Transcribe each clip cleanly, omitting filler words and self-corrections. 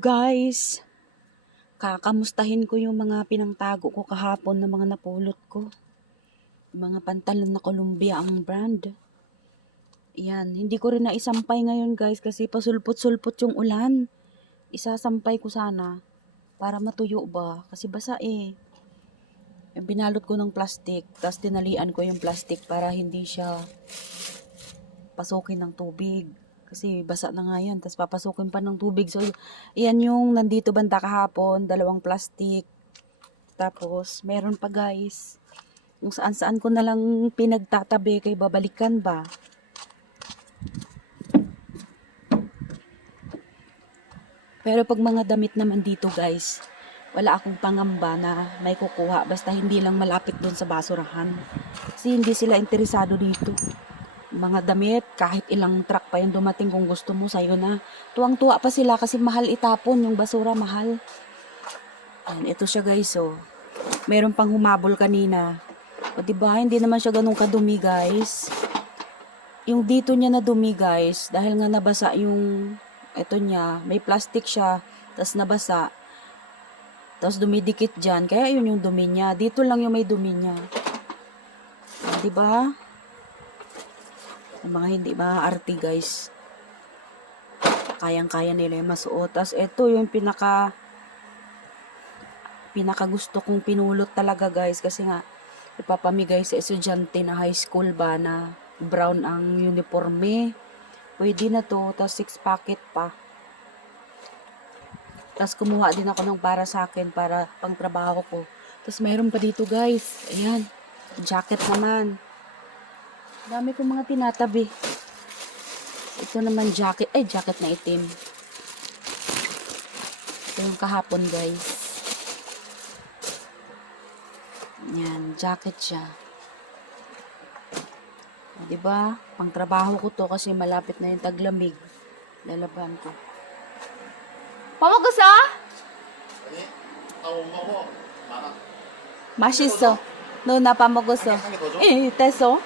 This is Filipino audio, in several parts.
guys, kakamustahin ko yung mga pinangtago ko kahapon na mga napulot ko. Mga pantalon na Columbia ang brand. Yan, hindi ko rin naisampay ngayon guys kasi pasulpot-sulpot yung ulan. Isasampay ko sana para matuyo ba kasi basa eh. Binalot ko ng plastic, tapos tinalian ko yung plastic para hindi siya pasukin ng tubig. Kasi basa na nga yan, tapos papasukin pa ng tubig. So, yan yung nandito banda kahapon, 2 plastic. Tapos, meron pa guys. Kung saan-saan ko na lang pinagtatabi kay babalikan ba. Pero pag mga damit naman dito guys, wala akong pangamba na may kukuha. Basta hindi lang malapit doon sa basurahan. Kasi hindi sila interesado dito. Mga damit, kahit ilang truck pa yung dumating kung gusto mo, sa'yo na. Tuwang-tuwa pa sila kasi mahal itapon, yung basura mahal. And ito siya guys, oh. Meron pang humabol kanina. O diba, hindi naman siya ganun kadumi guys. Yung dito niya na dumi guys, dahil nga nabasa yung, ito niya, may plastic siya, tas nabasa. Tapos dumidikit dyan, kaya yun yung dumi niya. Dito lang yung may dumi niya. O diba? Yung mga hindi maaarte guys, kayang-kaya nila yung masuot. Tapos ito yung pinaka gusto kong pinulot talaga guys, kasi nga ipapamigay sa estudyante na high school ba na brown ang uniforme. Pwede na to, tapos 6 packet pa. Tapos kumuha din ako ng para sa akin, para pang trabaho ko. Tapos mayroon pa dito guys, ayan, jacket naman. Dami kong mga tinatabi. Ito naman jacket. Ay, jacket na itim. Ito yung kahapon, guys. Yan, jacket siya. O, diba? Pang trabaho ko to kasi malapit na yung taglamig. Lalaban ko. Pamagusa? Mashiso. No, na pamaguso. Teso?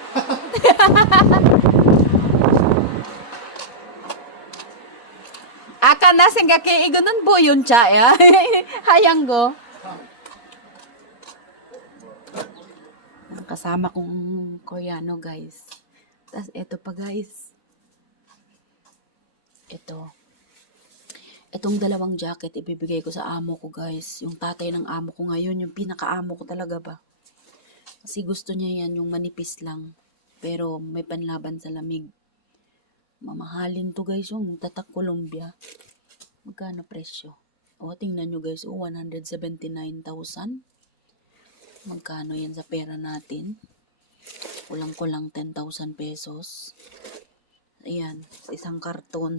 Aka na sing kaki igunun bo yun cha ya. Hayang go. Kasama kong Koreano guys. Tas eto pa guys. Itong 2 jacket ibibigay ko sa amo ko guys. Yung tatay ng amo ko ngayon, yung pinaka-amo ko talaga ba. Kasi gusto niya yan, yung manipis lang. Pero may panlaban sa lamig. Mamahalin to guys, yung tatak Columbia. Magkano presyo? O, tingnan nyo guys, 179,000. Magkano yan sa pera natin? Kulang-kulang 10,000 pesos. Ayan, sa isang karton.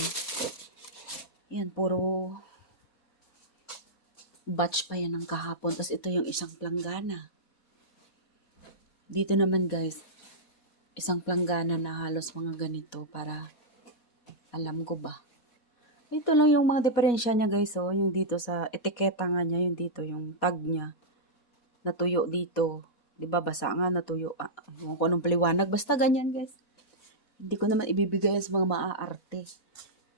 Ayan, puro batch pa yan ng kahapon. Tapos ito yung isang planggana. Dito naman guys, isang planggana na halos mga ganito para alam ko ba. Ito lang yung mga diferensya niya guys, oh. Yung dito sa etiketa nga niya, yung dito, yung tag niya. Natuyo dito. Diba basa nga, natuyo. Kung anong paliwanag, basta ganyan guys. Hindi ko naman ibibigay yan sa mga maaarte.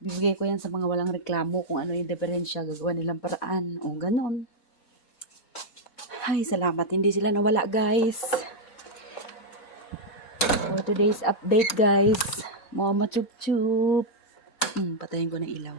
Ibibigay ko yan sa mga walang reklamo kung ano yung diferensya, gagawa nilang paraan. O ganon. Ay, salamat. Hindi sila nawala guys. For today's update guys, Mama Chup Chup. Patayin ko ng ilaw.